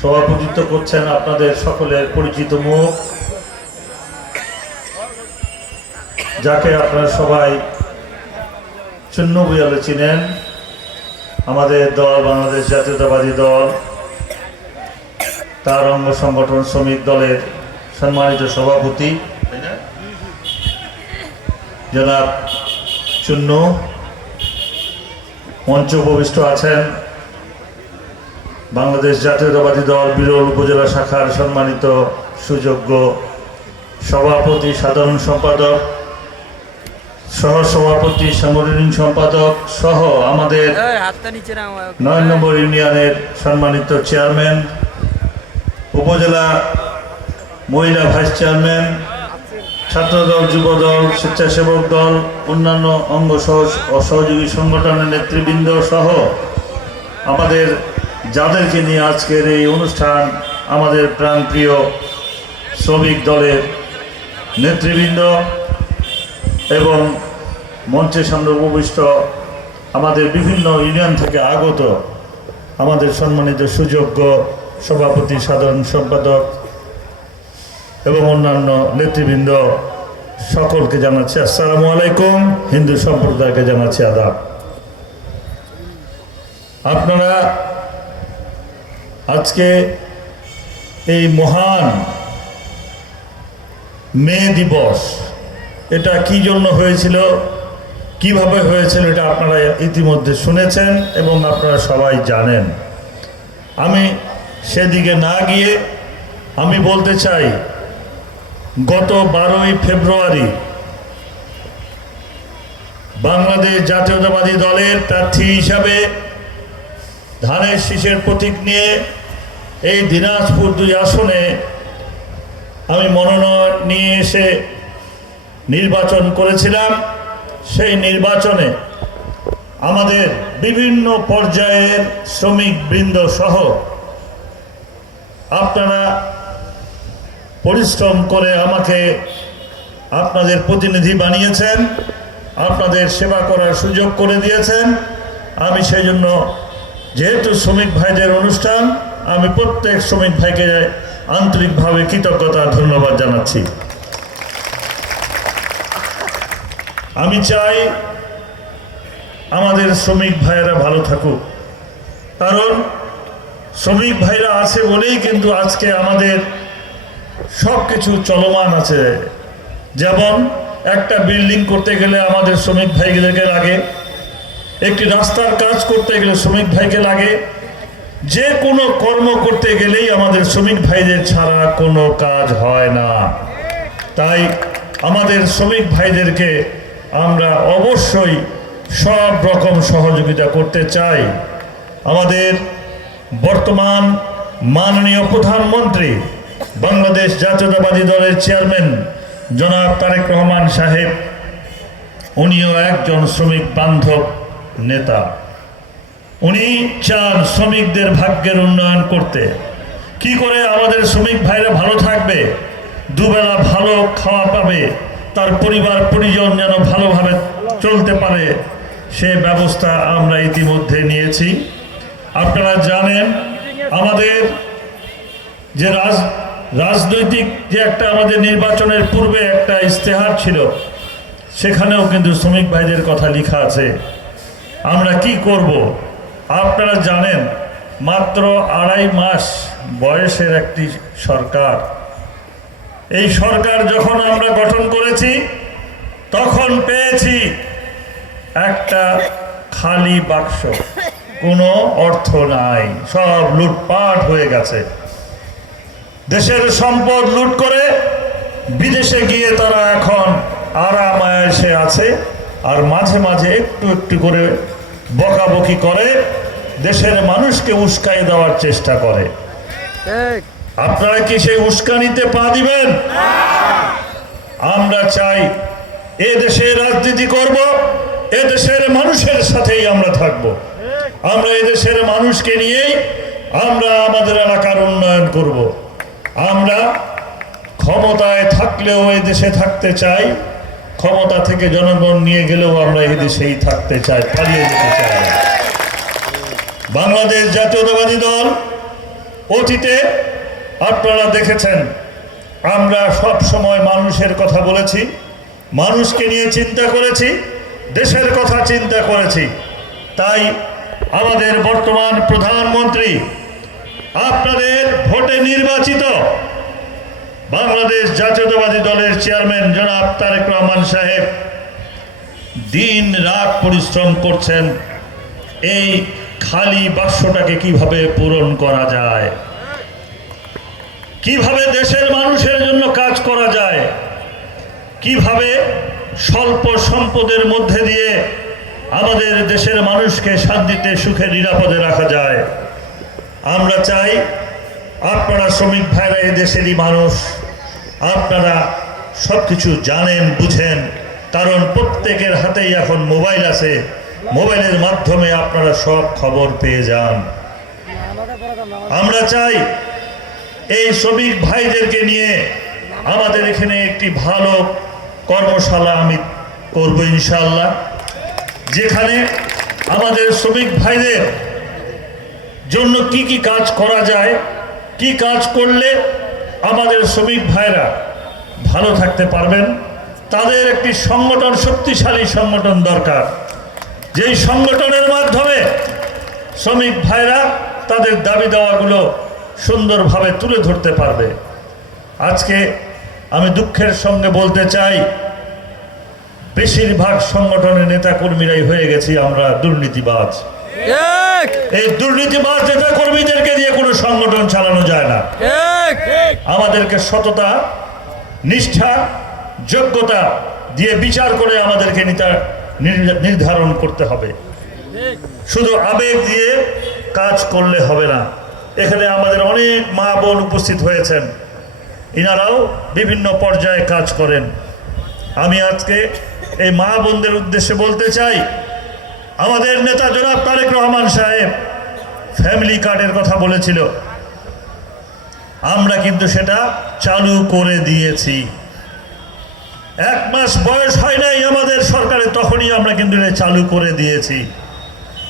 সভাপতিত্ব করছেন আপনাদের সকলের পরিচিত মুখ, যাকে আপনারা সবাই শূন্য বলে চিনেন, আমাদের দল বাংলাদেশ জাতীয়তাবাদী দল, তার অঙ্গ সংগঠন শ্রমিক দলের সম্মানিত সভাপতি জনাব চূন্য। মঞ্চ উপবিষ্ট আছেন বাংলাদেশ জাতীয়তাবাদী দল বিরল উপজেলা শাখার সম্মানিত সুযোগ্য সভাপতি, সাধারণ সম্পাদক, সহসভাপতি, সাংগঠনিক সম্পাদক সহ আমাদের ৯ নম্বর ইউনিয়নের সম্মানিত চেয়ারম্যান, উপজেলা মহিলা ভাইস চেয়ারম্যান, ছাত্রদল, যুবদল, স্বেচ্ছাসেবক দল, অন্যান্য অঙ্গ সহযোগী সংগঠনের নেতৃবৃন্দ সহ আমাদের যাদেরকে নিয়ে আজকের এই অনুষ্ঠান, আমাদের প্রাণপ্রিয় শ্রমিক দলের নেতৃবৃন্দ এবং মঞ্চের সামনে উপবিষ্ট আমাদের বিভিন্ন ইউনিয়ন থেকে আগত আমাদের সম্মানিত সুযোগ্য সভাপতি, সাধারণ সম্পাদক এবং অন্যান্য নেতৃবৃন্দ, সকলকে জানাচ্ছি আসসালামু আলাইকুম। হিন্দু সম্প্রদায়কে জানাচ্ছি আদাব। আপনারা আজকে এই মহান মে দিবস, এটা কি জন্য হয়েছিল, কিভাবে হয়েছিল, এটা আপনারা ইতিমধ্যে শুনেছেন এবং আপনারা সবাই জানেন। আমি সেদিকে না গিয়ে আমি বলতে চাই, গত 12ই ফেব্রুয়ারি বাংলাদেশ জাতীয়তাবাদী দলের প্রার্থী হিসাবে ধানের শীষের প্রতীক নিয়ে এই দিনাজপুর 2 আসনে আমি মনোনয়ন নিয়ে এসে নির্বাচন করেছিলাম। সেই নির্বাচনে আমাদের বিভিন্ন পর্যায়ের শ্রমিকবৃন্দ সহ আপনারা পরিশ্রম করে আমাকে আপনাদের প্রতিনিধি বানিয়েছেন, আপনাদের সেবা করার সুযোগ করে দিয়েছেন। আমি সেই জন্য, যেহেতু শ্রমিক ভাইদের অনুষ্ঠান, আমি প্রত্যেক শ্রমিক ভাইকে আন্তরিকভাবে কৃতজ্ঞতা ধন্যবাদ জানাচ্ছি। আমি চাই আমাদের শ্রমিক ভাইয়েরা ভালো থাকুক, কারণ শ্রমিক ভাইরা আছে বলেই কিন্তু আজকে আমাদের সব কিছু চলমান আছে। যেমন একটা বিল্ডিং করতে গেলে আমাদের শ্রমিক ভাইদেরকে লাগে, একটি রাস্তার কাজ করতে গেলে শ্রমিক ভাইকে লাগে, যে কোনো কর্ম করতে গেলেই আমাদের শ্রমিক ভাইদের ছাড়া কোনো কাজ হয় না। তাই আমাদের শ্রমিক ভাইদেরকে আমরা অবশ্যই সব রকম সহযোগিতা করতে চাই। আমাদের বর্তমান মাননীয় প্রধানমন্ত্রী, বাংলাদেশ জাতীয়তাবাদী দলের চেয়ারম্যান জনাব তারেক রহমান সাহেব, উনিও একজন শ্রমিক বান্ধব নেতা। উনি চান শ্রমিকদের ভাগ্যের উন্নয়ন করতে। কি করে আমাদের শ্রমিক ভাইরা ভালো থাকবে, দুবেলা ভালো খাওয়া পাবে, তার পরিবার পরিজন যেন ভালোভাবে চলতে পারে, সে ব্যবস্থা আমরা ইতিমধ্যে নিয়েছি। আপনারা জানেন আমাদের যে রাজনৈতিক যে একটা আমাদের নির্বাচনের পূর্বে একটা ইস্তেহার ছিল, সেখানেও কিন্তু শ্রমিক ভাইদের কথা লেখা আছে। আমরা কি করব, আপনারা জানেন মাত্র 2.5 মাস বয়সের একটি সরকার। এই সরকার যখন আমরা গঠন করেছি তখন পেয়েছি একটা খালি বাক্স, কোনো অর্থ নাই, সব লুটপাট হয়ে গেছে। দেশের সম্পদ লুট করে বিদেশে গিয়ে তারা এখন আরামায়েশে আছে, আর মাঝে মাঝে একটু একটু করে বকাবকি করে দেশের মানুষকে উস্কাই দেওয়ার চেষ্টা করে। আপনারা কি সেই উস্কানিতে পা দিবেন? আমরা চাই এ দেশে রাজনীতি করব, এ দেশের মানুষের সাথেই আমরা থাকব। আমরা এ দেশের মানুষকে নিয়েই আমরা আমাদের এলাকার উন্নয়ন করব। আমরা ক্ষমতায় থাকলেও এই দেশে থাকতে চাই, ক্ষমতা থেকে জনগণ নিয়ে গেলেও আমরা এই দেশেই থাকতে চাই, পালিয়ে যেতে চাই। বাংলাদেশ জাতীয়তাবাদী দল অতীতে আপনারা দেখেছেন আমরা সব সময় মানুষের কথা বলেছি, মানুষকে নিয়ে চিন্তা করেছি, দেশের কথা চিন্তা করেছি। তাই আমাদের বর্তমান প্রধানমন্ত্রী আপনাদের ভোটে নির্বাচিত বাংলাদেশ জাতীয়তাবাদী দলের চেয়ারম্যান জনাব তারেক রহমান সাহেব দিন রাত পরিশ্রম করছেন এই খালি বাক্সটাকে কিভাবে পূরণ করা যায়, কিভাবে দেশের মানুষের জন্য কাজ করা যায়, কিভাবে স্বল্প সম্পদের মধ্যে দিয়ে আমাদের দেশের মানুষকে শান্তিতে সুখে নিরাপদে রাখা যায়। আমরা চাই আপনারা শ্রমিক ভাইরা এই দেশেরই মানুষ, আপনারা সব কিছু জানেন বুঝেন, কারণ প্রত্যেকের হাতেই এখন মোবাইল আছে, মোবাইলের মাধ্যমে আপনারা সব খবর পেয়ে যান। আমরা চাই এই শ্রমিক ভাইদেরকে নিয়ে আমাদের এখানে একটি ভালো কর্মশালা আমি করব ইনশাআল্লাহ, যেখানে আমাদের শ্রমিক ভাইদের জন্য কি কি কাজ করা যায়, কি কাজ করলে আমাদের শ্রমিক ভাইরা ভালো থাকতে পারবেন। তাদের একটি সংগঠন, শক্তিশালী সংগঠন দরকার, যেই সংগঠনের মাধ্যমে শ্রমিক ভাইরা তাদের দাবি দাওয়াগুলো সুন্দরভাবে তুলে ধরতে পারবে। আজকে আমি দুঃখের সঙ্গে বলতে চাই, বেশিরভাগ সংগঠনের নেতাকর্মীরাই হয়ে গেছি আমরা দুর্নীতিবাজ। এই দুর্নীতিবাজ নেতাকর্মীদেরকে দিয়ে কোনো সংগঠন চালানো যায় না। আমাদেরকে সততা, নিষ্ঠা, যোগ্যতা দিয়ে বিচার করে আমাদেরকে নির্ধারণ করতে হবে। শুধু আবেগ দিয়ে কাজ করলে হবে না। এখানে আমাদের অনেক মা বোন উপস্থিত হয়েছেন, ইনারাও বিভিন্ন পর্যায়ে কাজ করেন। আমি আজকে এই মা বোনদের উদ্দেশ্যে বলতে চাই, আমাদের নেতা জনাব তারেক রহমান সাহেব ফ্যামিলি কার্ডের কথা বলেছিল, আমরা কিন্তু সেটা চালু করে দিয়েছি। 1 মাস বয়স হয় নাই আমাদের সরকারে, তখনই আমরা কিন্তু এটা চালু করে দিয়েছি।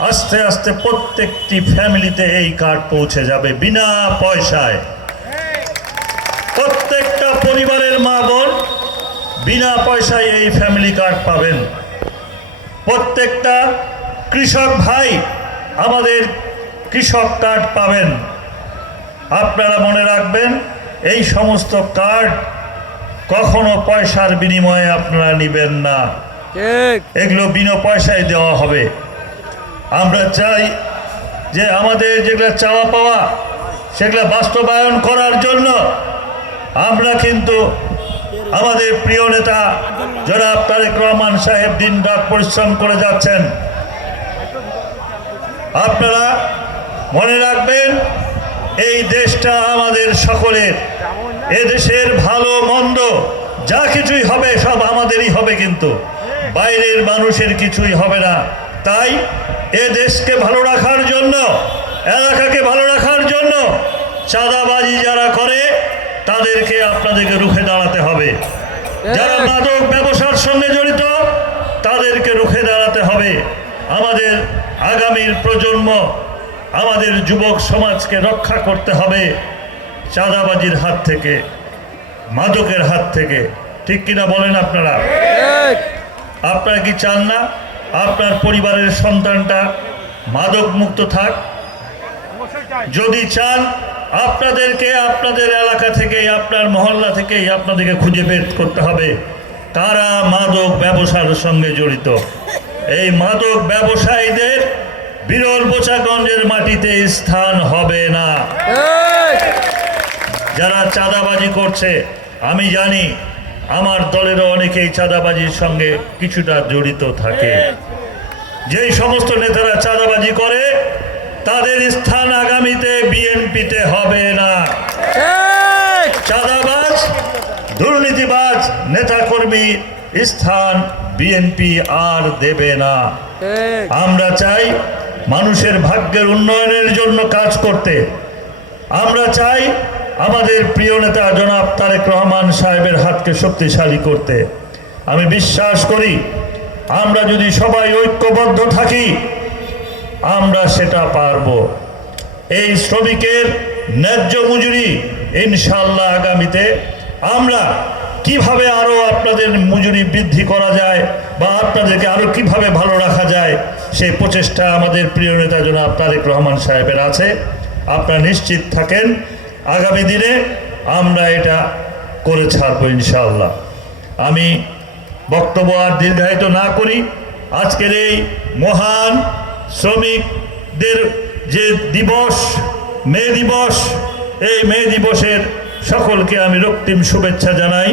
আস্তে আস্তে প্রত্যেকটি ফ্যামিলিতে এই কার্ড পৌঁছে যাবে বিনা পয়সায়। প্রত্যেকটা পরিবারের মা বোন বিনা পয়সায় এই ফ্যামিলি কার্ড পাবেন। প্রত্যেকটা কৃষক ভাই আমাদের কৃষক কার্ড পাবেন। আপনারা মনে রাখবেন, এই সমস্ত কার্ড কখনো পয়সার বিনিময়ে আপনারা নেবেন না, এগুলো বিনা পয়সায় দেওয়া হবে। আমরা চাই যে আমাদের যেগুলো চাওয়া পাওয়া সেগুলো বাস্তবায়ন করার জন্য আমরা কিন্তু আমাদের প্রিয় নেতা জনাব তারেক রহমান সাহেব দিন রাত পরিশ্রম করে যাচ্ছেন। আপনারা মনে রাখবেন, এই দেশটা আমাদের সকলের, এ দেশের ভালো মন্দ যা কিছুই হবে সব আমাদেরই হবে, কিন্তু বাইরের মানুষের কিছুই হবে না। তাই এ দেশকে ভালো রাখার জন্য, এলাকাকে ভালো রাখার জন্য চাঁদাবাজি যারা করে তাদেরকে আপনাদেরকে রুখে দাঁড়াতে হবে। যারা মাদক ব্যবসার সঙ্গে জড়িত তাদেরকে রুখে দাঁড়াতে হবে। আমাদের আগামীর প্রজন্ম, আমাদের যুবক সমাজকে রক্ষা করতে হবে চাঁদাবাজির হাত থেকে, মাদকের হাত থেকে। ঠিক কিনা বলেন আপনারা? আপনারা কি চান না আপনার পরিবারের সন্তানটা মাদক মুক্ত থাক? যদি চান, আপনাদেরকে আপনাদের এলাকা থেকে, আপনার মহল্লা থেকেই আপনাদেরকে খুঁজে বের করতে হবে কারা মাদক ব্যবসার সঙ্গে জড়িত। এই মাদক ব্যবসায়ীদের বিরল বোচাগঞ্জের মাটিতে স্থান হবে না। যারা চাঁদাবাজি করছে, আমি জানি আমার দলেরও অনেকেই চাঁদাবাজির সঙ্গে কিছুটা জড়িত থাকে। যেই সমস্ত নেতারা চাঁদাবাজি করে তাদের স্থান আগামীতে বিএনপিতে হবে না। চাঁদাবাজ, দুর্নীতিবাজ নেতাকর্মী স্থান বিএনপি আর দেবে না। আমরা চাই মানুষের ভাগ্যের উন্নয়নের জন্য কাজ করতে। আমরা চাই আমাদের প্রিয় নেতা জনাব তারেক রহমান সাহেবের হাতকে শক্তিশালী করতে। আমি বিশ্বাস করি, আমরা যদি সবাই ঐক্যবদ্ধ থাকি আমরা সেটা পারব। এই শ্রমিকের ন্যায্য মজুরি ইনশাআল্লাহ আগামীতে আমরা কিভাবে আরো আপনাদের মজুরি বৃদ্ধি করা যায় বা আপনাদেরকে আরো কিভাবে ভালো রাখা যায় সেই প্রচেষ্টা আমাদের প্রিয় নেতা জনাব তারেক রহমান সাহেবের আছে। আপনারা নিশ্চিত থাকেন আগামী দিনে আমরা এটা করে ছাড়বো ইনশাআল্লাহ। আমি বক্তব্য আর দীর্ঘায়িত না করি, আজকের এই মহান শ্রমিকদের যে দিবস, মে দিবস, এই মে দিবসের সকলকে আমি রক্তিম শুভেচ্ছা জানাই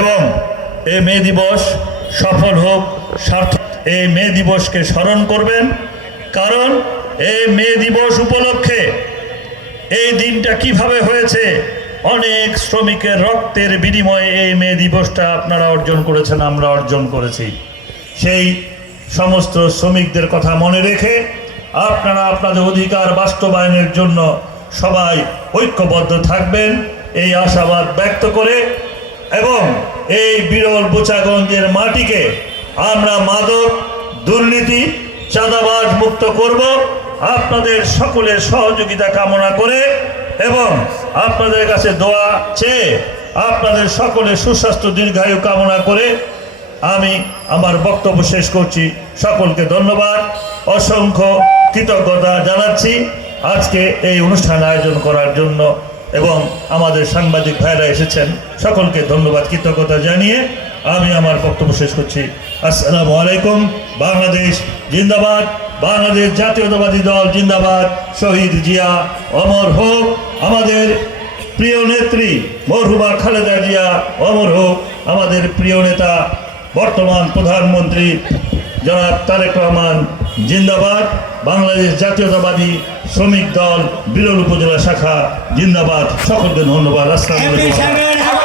এবং এই মে দিবস সফল হোক, সার্থক। এই মে দিবসকে স্মরণ করবেন, কারণ এই মে দিবস উপলক্ষে এই দিনটা কিভাবে হয়েছে, অনেক শ্রমিকের রক্তের বিনিময়ে এই মে দিবসটা আপনারা অর্জন করেছেন, আমরা অর্জন করেছি। সেই সমস্ত শ্রমিকদের কথা মনে রেখে আপনারা আপনাদের অধিকার বাস্তবায়নের জন্য সবাই ঐক্যবদ্ধ থাকবেন এই আশাবাদ ব্যক্ত করে, এবং এই বিরল বোচাগঞ্জের মাটিকে আমরা মাদক, দুর্নীতি, চাঁদাবাজ মুক্ত করব। আপনাদের সকলের সহযোগিতা কামনা করে এবং আপনাদের কাছে দোয়া চেয়ে আপনাদের সকলের সুস্বাস্থ্য দীর্ঘায়ু কামনা করে আমি আমার বক্তব্য শেষ করছি। সকলকে ধন্যবাদ, অসংখ্য কৃতজ্ঞতা জানাচ্ছি আজকে এই অনুষ্ঠান আয়োজন করার জন্য, এবং আমাদের সাংবাদিক ভাইরা এসেছেন, সকলকে ধন্যবাদ কৃতজ্ঞতা জানিয়ে আমি আমার বক্তব্য শেষ করছি। আসসালামু আলাইকুম। বাংলাদেশ জিন্দাবাদ, বাংলাদেশ জাতীয়তাবাদী দল জিন্দাবাদ, শহীদ জিয়া অমর হোক, আমাদের প্রিয় নেত্রী মরহুমা খালেদা জিয়া অমর হোক, আমাদের প্রিয় নেতা বর্তমান প্রধানমন্ত্রী জনাব তারেক রহমান জিন্দাবাদ, বাংলাদেশ জাতীয়তাবাদী শ্রমিক দল বিরল উপজেলা শাখা জিন্দাবাদ। সকলকে ধন্যবাদ। আসসালামু আলাইকুম।